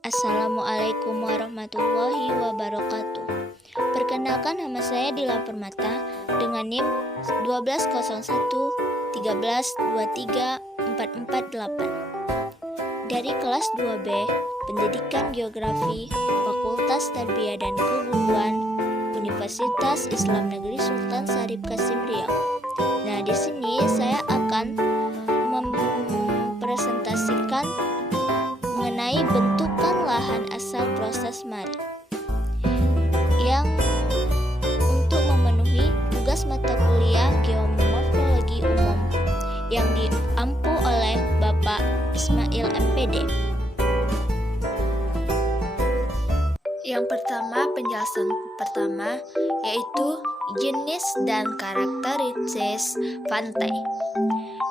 Assalamualaikum warahmatullahi wabarakatuh. Perkenalkan, nama saya Dila Permata dengan NIM 1201 13234448 dari kelas 2B Pendidikan Geografi Fakultas Tarbiyah dan Keguruan Universitas Islam Negeri Sultan Syarif Qasim Riau. Nah, di sini saya akan mempresentasikan mengenai bentukan lahan asal proses mari yang untuk memenuhi tugas mata kuliah Geomorfologi Umum yang diampu oleh Bapak Ismail MPD. Yang pertama, penjelasan pertama yaitu jenis dan karakteristik pantai.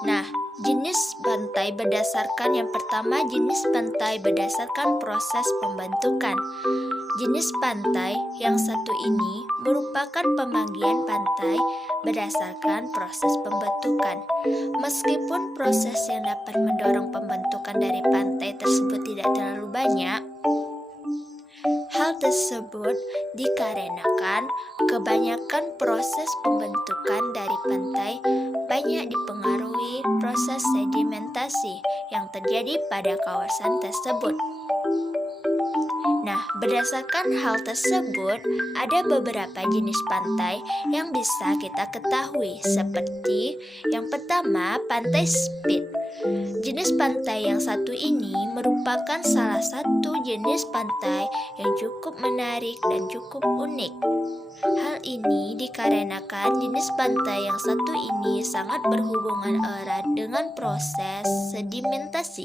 Nah, jenis pantai berdasarkan yang pertama, jenis pantai berdasarkan proses pembentukan. Jenis pantai yang satu ini merupakan pembagian pantai berdasarkan proses pembentukan. Meskipun proses yang dapat mendorong pembentukan dari pantai tersebut tidak terlalu banyak, hal tersebut dikarenakan kebanyakan proses pembentukan dari pantai banyak dipengaruhi proses sedimentasi yang terjadi pada kawasan tersebut. Nah, berdasarkan hal tersebut, ada beberapa jenis pantai yang bisa kita ketahui, seperti yang pertama, pantai spit. Jenis pantai yang satu ini merupakan salah satu jenis pantai yang cukup menarik dan cukup unik. Hal ini dikarenakan jenis pantai yang satu ini sangat berhubungan erat dengan proses sedimentasi.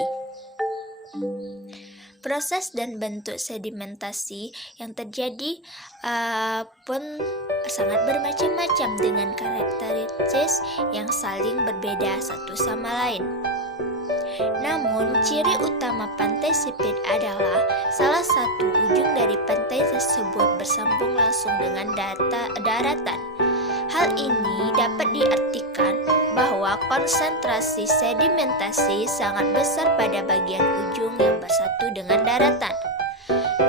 Proses dan bentuk sedimentasi yang terjadi pun sangat bermacam-macam dengan karakteristik yang saling berbeda satu sama lain. Namun, ciri utama pantai sipit adalah salah satu ujung dari pantai tersebut bersambung langsung dengan daratan. Hal ini dapat diartikan bahwa konsentrasi sedimentasi sangat besar pada bagian ujung yang bersatu dengan daratan.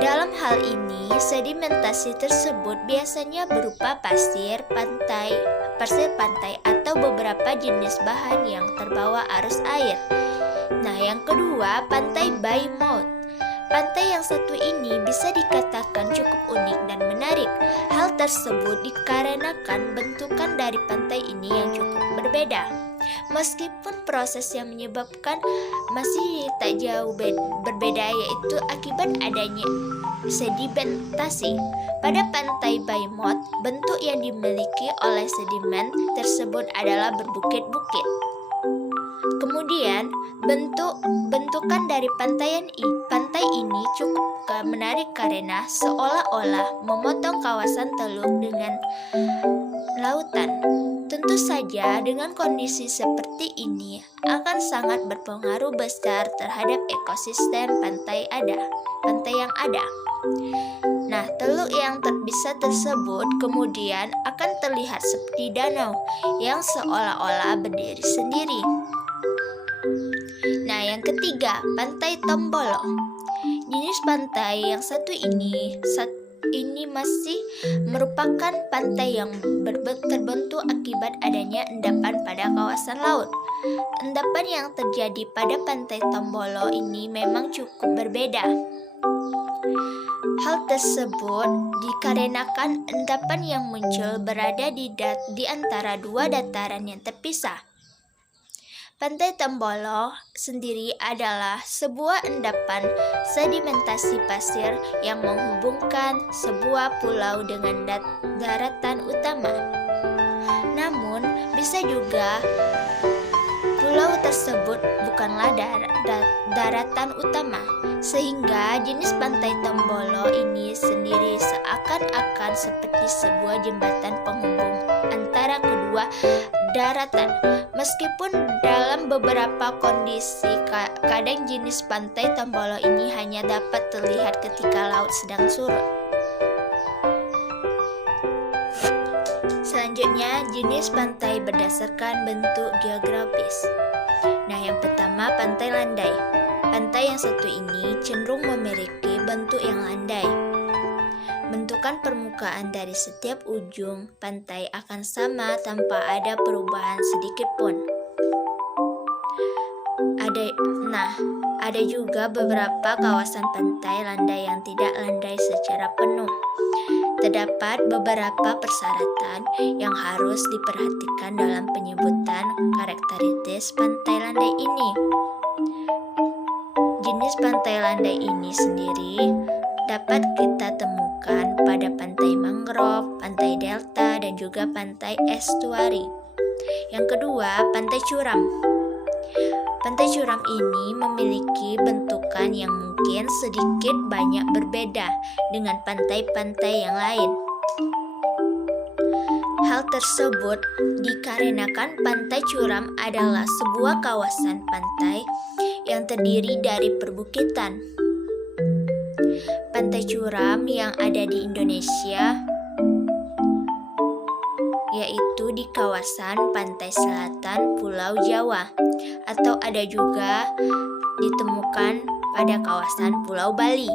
Dalam hal ini, sedimentasi tersebut biasanya berupa pasir pantai atau beberapa jenis bahan yang terbawa arus air. Nah, yang kedua, pantai by mouth. Pantai yang satu ini bisa dikatakan cukup unik dan menarik. Hal tersebut dikarenakan bentukan dari pantai ini yang cukup berbeda. Meskipun proses yang menyebabkan masih tak jauh berbeda, yaitu akibat adanya sedimentasi. Pada pantai by mouth, bentuk yang dimiliki oleh sedimen tersebut adalah berbukit-bukit. Kemudian, bentukan dari pantai ini cukup menarik karena seolah-olah memotong kawasan teluk dengan lautan. Tentu saja dengan kondisi seperti ini akan sangat berpengaruh besar terhadap ekosistem pantai yang ada. Nah, teluk yang bisa tersebut kemudian akan terlihat seperti danau yang seolah-olah berdiri sendiri. Nah, yang ketiga, pantai Tombolo. Jenis pantai yang satu ini masih merupakan pantai yang terbentuk akibat adanya endapan pada kawasan laut. Endapan yang terjadi pada pantai Tombolo ini memang cukup berbeda. Hal tersebut dikarenakan endapan yang muncul berada di antara dua dataran yang terpisah. Pantai Tombolo sendiri adalah sebuah endapan sedimentasi pasir yang menghubungkan sebuah pulau dengan daratan utama. Namun, bisa juga pulau tersebut bukanlah daratan utama, sehingga jenis pantai Tombolo ini sendiri seakan-akan seperti sebuah jembatan penghubung antara kedua daratan. Meskipun dalam beberapa kondisi kadang jenis pantai Tombolo ini hanya dapat terlihat ketika laut sedang surut. Selanjutnya, jenis pantai berdasarkan bentuk geografis. Nah, yang pertama, pantai landai. Pantai yang satu ini cenderung memiliki bentuk yang landai. Bentukan permukaan dari setiap ujung pantai akan sama tanpa ada perubahan sedikit pun. Ada juga beberapa kawasan pantai landai yang tidak landai secara penuh. Terdapat beberapa persyaratan yang harus diperhatikan dalam penyebutan karakteristik pantai landai ini. Jenis pantai landai ini sendiri dapat kita temukan pada pantai mangrove, pantai delta, dan juga pantai estuari. Yang kedua, pantai curam. Pantai curam ini memiliki bentukan yang mungkin sedikit banyak berbeda dengan pantai-pantai yang lain. Hal tersebut dikarenakan pantai curam adalah sebuah kawasan pantai yang terdiri dari perbukitan. Pantai curam yang ada di Indonesia yaitu di kawasan pantai selatan Pulau Jawa, atau ada juga ditemukan pada kawasan Pulau Bali.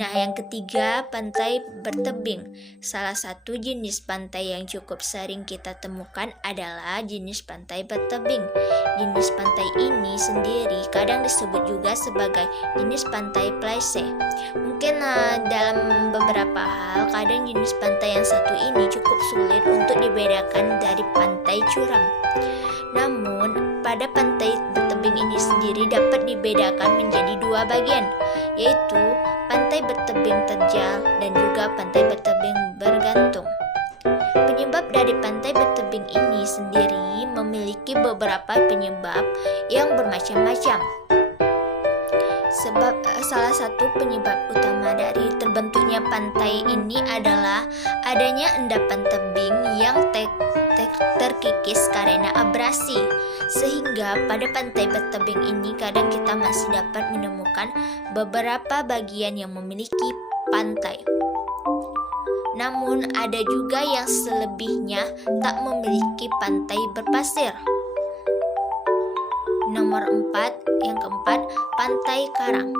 Nah, yang ketiga, pantai bertebing. Salah satu jenis pantai yang cukup sering kita temukan adalah jenis pantai bertebing. Jenis pantai ini sendiri kadang disebut juga sebagai jenis pantai plase. Mungkin dalam beberapa hal, kadang jenis pantai yang satu ini cukup sulit untuk dibedakan dari pantai curam. Namun, pada pantai bertebing ini sendiri dapat dibedakan menjadi dua bagian, yaitu pantai bertebing terjal dan juga pantai bertebing bergantung. Penyebab dari pantai bertebing ini sendiri memiliki beberapa penyebab yang bermacam-macam. Salah satu penyebab utama dari terbentuknya pantai ini adalah adanya endapan tebing yang terkikis karena abrasi, sehingga pada pantai bertebing ini kadang kita masih dapat menemukan beberapa bagian yang memiliki pantai. Namun ada juga yang selebihnya tak memiliki pantai berpasir. Yang keempat, pantai karang.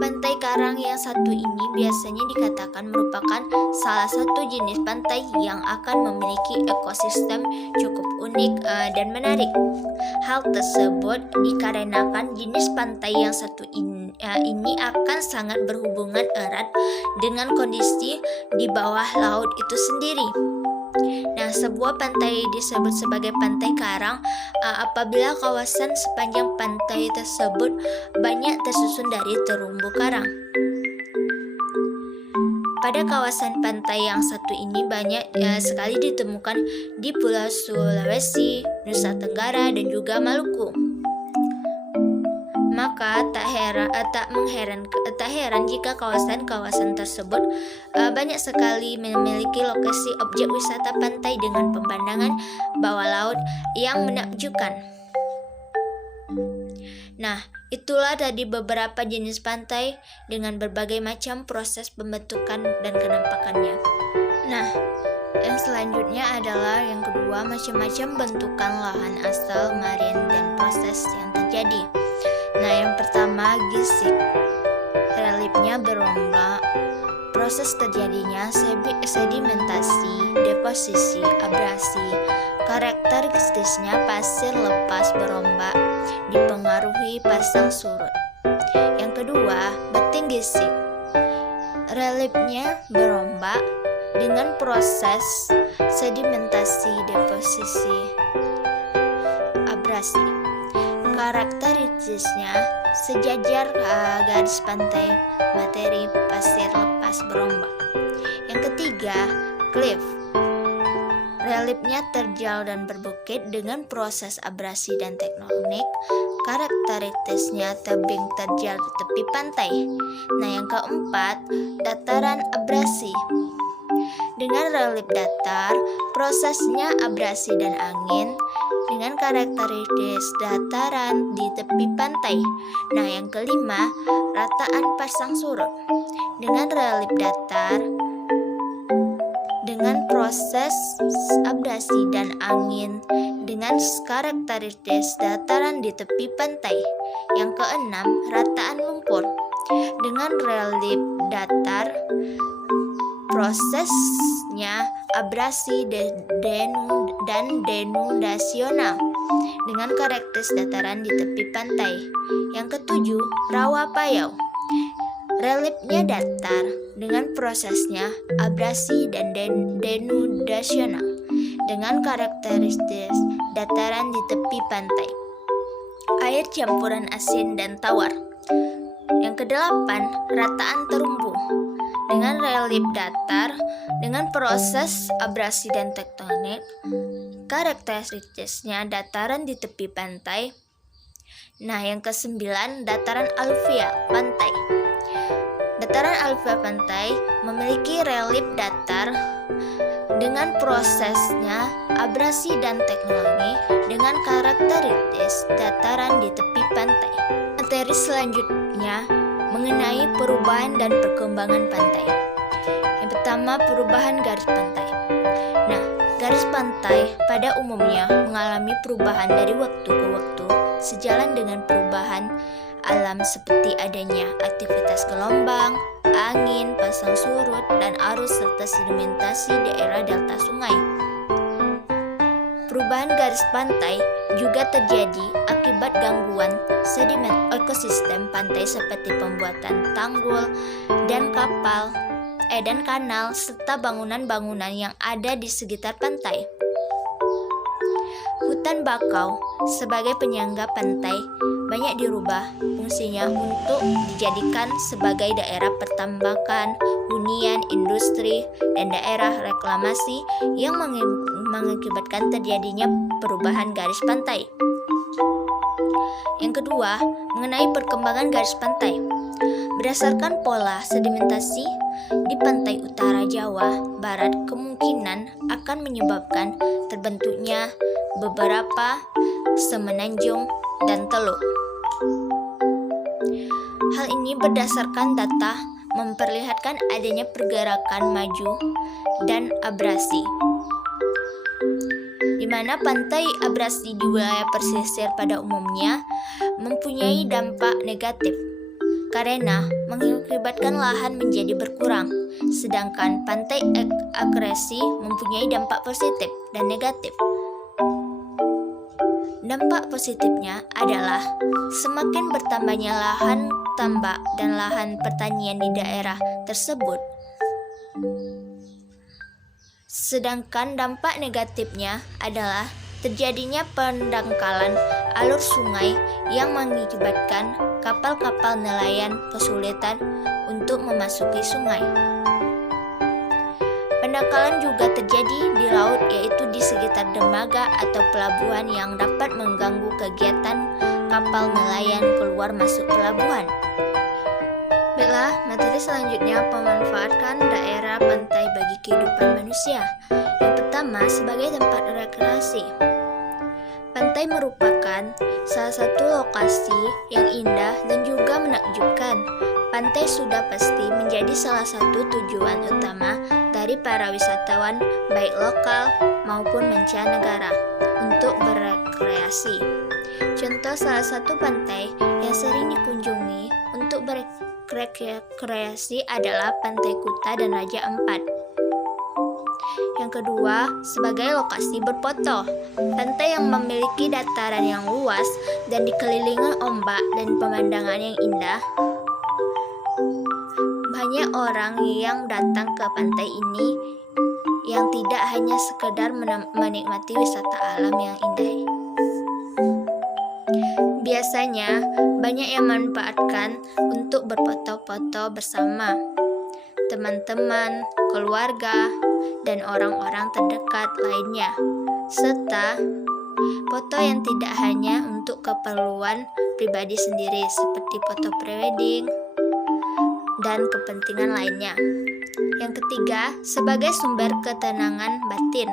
Pantai karang yang satu ini biasanya dikatakan merupakan salah satu jenis pantai yang akan memiliki ekosistem cukup unik dan menarik. Hal tersebut dikarenakan jenis pantai yang satu ini akan sangat berhubungan erat dengan kondisi di bawah laut itu sendiri. Nah, sebuah pantai disebut sebagai pantai karang apabila kawasan sepanjang pantai tersebut banyak tersusun dari terumbu karang. Pada kawasan pantai yang satu ini banyak sekali ditemukan di Pulau Sulawesi, Nusa Tenggara, dan juga Maluku. Maka tak heran jika kawasan-kawasan tersebut banyak sekali memiliki lokasi objek wisata pantai dengan pemandangan bawah laut yang menakjubkan. Nah, itulah tadi beberapa jenis pantai dengan berbagai macam proses pembentukan dan kenampakannya. Nah, yang selanjutnya adalah yang kedua, macam-macam bentukan lahan asal marine dan proses yang terjadi. Nah, yang pertama, gisik. Reliefnya berombak. Proses terjadinya sedimentasi, deposisi, abrasi. Karakteristiknya pasir lepas berombak, dipengaruhi pasang surut. Yang kedua, beting gisik. Reliefnya berombak dengan proses sedimentasi, deposisi, abrasi. Karakteristiknya sejajar garis pantai, materi pasir lepas berombak. Yang ketiga, cliff. Reliefnya terjal dan berbukit dengan proses abrasi dan tektonik. Karakteristiknya tebing terjal di tepi pantai. Nah, yang keempat, dataran abrasi. Dengan relief datar, prosesnya abrasi dan angin dengan karakteristik dataran di tepi pantai. Nah, yang kelima, rataan pasang surut. Dengan relief datar, dengan proses abrasi dan angin dengan karakteristik dataran di tepi pantai. Yang keenam, rataan lumpur. Dengan relief datar, prosesnya abrasi dan denudasional dengan karakteristik dataran di tepi pantai. Yang ketujuh, rawa payau. Reliefnya datar dengan prosesnya abrasi dan denudasional dengan karakteristik dataran di tepi pantai. Air campuran asin dan tawar. Yang kedelapan, rataan terumbu. Dengan relief datar dengan proses abrasi dan tektonik, karakteristiknya dataran di tepi pantai. Nah, yang kesembilan, dataran aluvial pantai. Dataran aluvial pantai memiliki relief datar dengan prosesnya abrasi dan tektonik dengan karakteristik dataran di tepi pantai. Materi selanjutnya mengenai perubahan dan perkembangan pantai. Yang pertama, perubahan garis pantai. Nah, garis pantai pada umumnya mengalami perubahan dari waktu ke waktu sejalan dengan perubahan alam seperti adanya aktivitas gelombang, angin, pasang surut, dan arus serta sedimentasi daerah delta sungai. Perubahan garis pantai juga terjadi akibat gangguan sedimen ekosistem pantai seperti pembuatan tanggul dan kanal serta bangunan-bangunan yang ada di sekitar pantai. Hutan bakau sebagai penyangga pantai banyak dirubah fungsinya untuk dijadikan sebagai daerah pertambangan, hunian, industri, dan daerah reklamasi yang mengakibatkan terjadinya perubahan garis pantai. Yang kedua, mengenai perkembangan garis pantai. Berdasarkan pola sedimentasi di pantai utara Jawa Barat kemungkinan akan menyebabkan terbentuknya beberapa semenanjung dan teluk. Hal ini berdasarkan data memperlihatkan adanya pergerakan maju dan abrasi, di mana pantai abrasi di wilayah pesisir pada umumnya mempunyai dampak negatif karena mengakibatkan lahan menjadi berkurang, sedangkan pantai agresi mempunyai dampak positif dan negatif. Dampak positifnya adalah semakin bertambahnya lahan tambak dan lahan pertanian di daerah tersebut. Sedangkan dampak negatifnya adalah terjadinya pendangkalan alur sungai yang mengakibatkan kapal-kapal nelayan kesulitan untuk memasuki sungai. Pendangkalan juga terjadi di laut, yaitu di sekitar dermaga atau pelabuhan yang dapat mengganggu kegiatan kapal nelayan keluar masuk pelabuhan. Baiklah, materi selanjutnya pemanfaatkan daerah pantai bagi kehidupan manusia. Yang pertama, sebagai tempat rekreasi. Pantai merupakan salah satu lokasi yang indah dan juga menakjubkan. Pantai sudah pasti menjadi salah satu tujuan utama dari para wisatawan baik lokal maupun mancanegara untuk berrekreasi. Contoh salah satu pantai yang sering dikunjungi untuk berrekreasi adalah Pantai Kuta dan Raja Ampat. Yang kedua, sebagai lokasi berfoto. Pantai yang memiliki dataran yang luas dan dikelilingi ombak dan pemandangan yang indah. Banyak orang yang datang ke pantai ini yang tidak hanya sekedar menikmati wisata alam yang indah. Biasanya banyak yang memanfaatkan untuk berfoto-foto bersama teman-teman, keluarga, dan orang-orang terdekat lainnya, serta foto yang tidak hanya untuk keperluan pribadi sendiri seperti foto prewedding dan kepentingan lainnya. Yang ketiga, sebagai sumber ketenangan batin.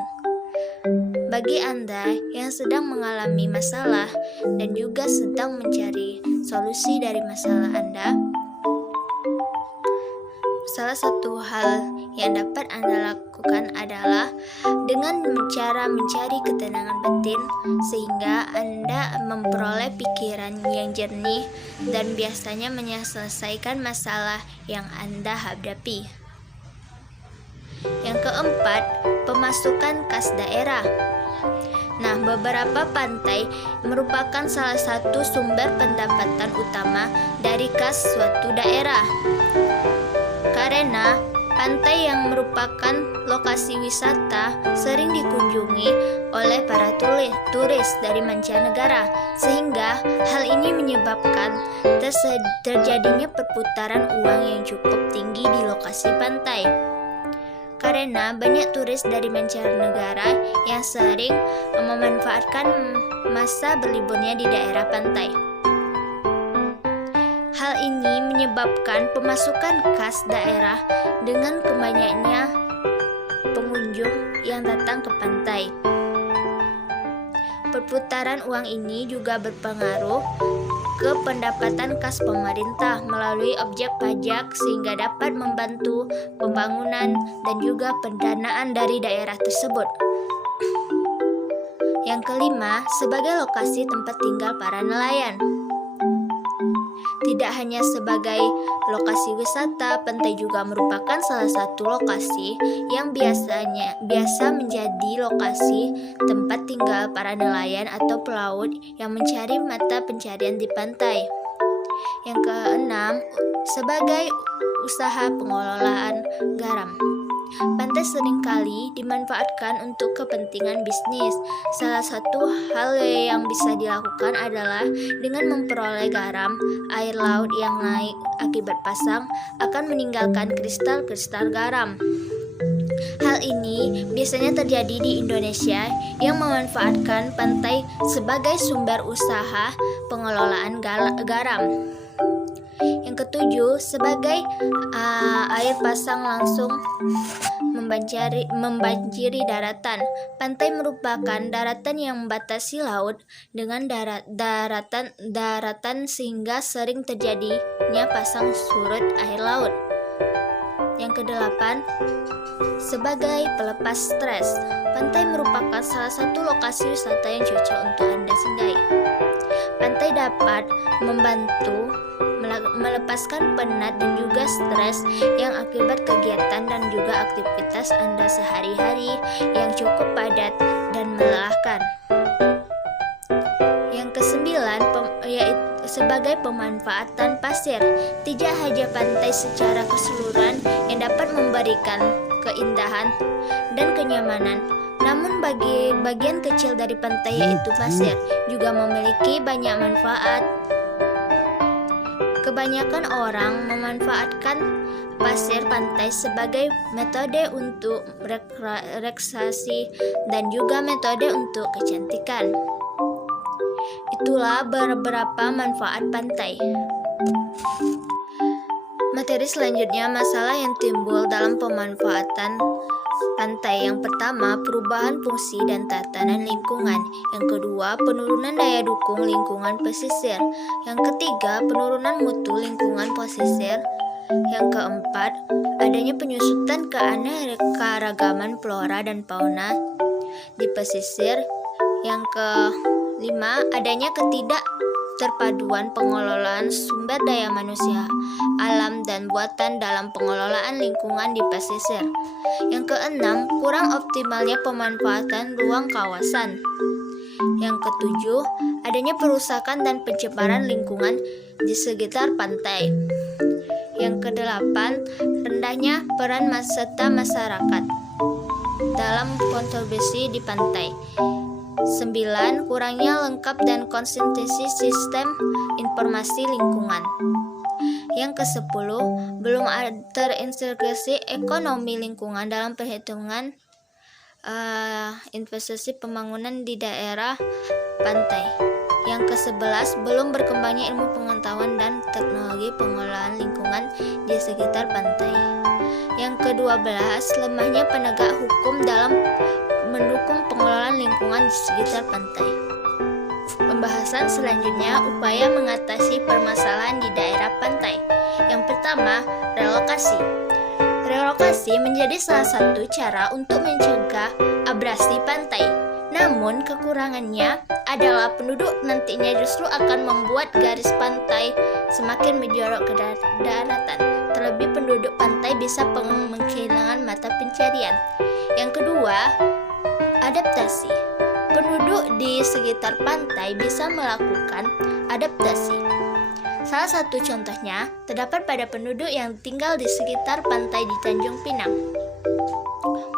Bagi Anda yang sedang mengalami masalah dan juga sedang mencari solusi dari masalah Anda, salah satu hal yang dapat Anda lakukan lakukan adalah dengan cara mencari ketenangan batin sehingga Anda memperoleh pikiran yang jernih dan biasanya menyelesaikan masalah yang Anda hadapi. Yang keempat, pemasukan kas daerah. Nah, beberapa pantai merupakan salah satu sumber pendapatan utama dari kas suatu daerah. Karena pantai yang merupakan lokasi wisata sering dikunjungi oleh para turis dari mancanegara, sehingga hal ini menyebabkan terjadinya perputaran uang yang cukup tinggi di lokasi pantai. Karena banyak turis dari mancanegara yang sering memanfaatkan masa berliburnya di daerah pantai. Hal ini menyebabkan pemasukan kas daerah dengan banyaknya pengunjung yang datang ke pantai. Perputaran uang ini juga berpengaruh ke pendapatan kas pemerintah melalui objek pajak sehingga dapat membantu pembangunan dan juga pendanaan dari daerah tersebut. Yang kelima, sebagai lokasi tempat tinggal para nelayan. Tidak hanya sebagai lokasi wisata, pantai juga merupakan salah satu lokasi yang biasa menjadi lokasi tempat tinggal para nelayan atau pelaut yang mencari mata pencarian di pantai. Yang keenam, sebagai usaha pengelolaan garam. Pantai seringkali dimanfaatkan untuk kepentingan bisnis. Salah satu hal yang bisa dilakukan adalah dengan memperoleh garam. Air laut yang naik akibat pasang akan meninggalkan kristal-kristal garam. Hal ini biasanya terjadi di Indonesia yang memanfaatkan pantai sebagai sumber usaha pengelolaan garam. Yang ketujuh, sebagai air pasang langsung membanjiri daratan. Pantai merupakan daratan yang membatasi laut dengan daratan sehingga sering terjadinya pasang surut air laut. Yang kedelapan, sebagai pelepas stres. Pantai merupakan salah satu lokasi wisata yang cocok untuk Anda singgahi. Pantai dapat membantu melepaskan penat dan juga stres yang akibat kegiatan dan juga aktivitas Anda sehari-hari yang cukup padat dan melelahkan. Yang kesembilan, yaitu sebagai pemanfaatan pasir. Tidak hanya pantai secara keseluruhan yang dapat memberikan keindahan dan kenyamanan, namun bagi bagian kecil dari pantai yaitu pasir juga memiliki banyak manfaat. Kebanyakan orang memanfaatkan pasir pantai sebagai metode untuk relaksasi dan juga metode untuk kecantikan. Itulah beberapa manfaat pantai. Materi selanjutnya, masalah yang timbul dalam pemanfaatan pantai. Yang pertama, perubahan fungsi dan tatanan lingkungan. Yang kedua, penurunan daya dukung lingkungan pesisir. Yang ketiga, penurunan mutu lingkungan pesisir. Yang keempat, adanya penyusutan keanekaragaman flora dan fauna di pesisir. Yang kelima, adanya ketidakterpaduan pengelolaan sumber daya manusia, alam, dan buatan dalam pengelolaan lingkungan di pesisir. Yang keenam, kurang optimalnya pemanfaatan ruang kawasan. Yang ketujuh, adanya perusakan dan pencemaran lingkungan di sekitar pantai. Yang kedelapan, rendahnya peran serta masyarakat dalam konservasi di pantai. 9. Kurangnya lengkap dan konsistensi sistem informasi lingkungan. Yang ke-10, belum terintegrasi ekonomi lingkungan dalam perhitungan investasi pembangunan di daerah pantai. Yang ke-11, belum berkembangnya ilmu pengetahuan dan teknologi pengelolaan lingkungan di sekitar pantai. Yang ke-12, lemahnya penegak hukum dalam mendukung pengelolaan lingkungan di sekitar pantai. Pembahasan selanjutnya, upaya mengatasi permasalahan di daerah pantai. Yang pertama, relokasi. Relokasi menjadi salah satu cara untuk mencegah abrasi pantai. Namun kekurangannya adalah penduduk nantinya justru akan membuat garis pantai semakin menjorok ke daratan. Terlebih penduduk pantai bisa kehilangan mata pencarian. Yang kedua, adaptasi. Penduduk di sekitar pantai bisa melakukan adaptasi. Salah satu contohnya terdapat pada penduduk yang tinggal di sekitar pantai di Tanjung Pinang.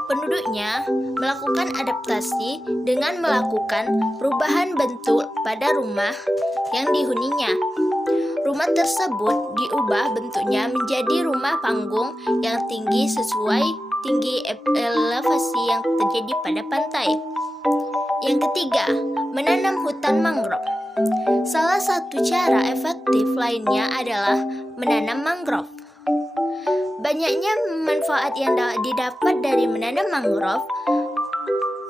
Penduduknya melakukan adaptasi dengan melakukan perubahan bentuk pada rumah yang dihuninya. Rumah tersebut diubah bentuknya menjadi rumah panggung yang tinggi sesuai tinggi elevasi yang terjadi pada pantai. Yang ketiga, menanam hutan mangrove. Salah satu cara efektif lainnya adalah menanam mangrove. Banyaknya manfaat yang didapat dari menanam mangrove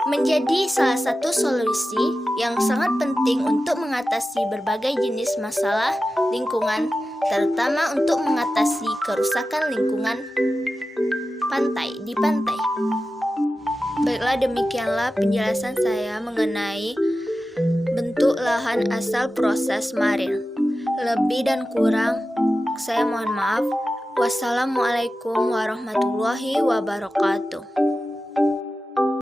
menjadi salah satu solusi yang sangat penting untuk mengatasi berbagai jenis masalah lingkungan, terutama untuk mengatasi kerusakan lingkungan di pantai. Baiklah, demikianlah penjelasan saya mengenai bentuk lahan asal proses marine. Lebih dan kurang saya mohon maaf. Wassalamualaikum warahmatullahi wabarakatuh.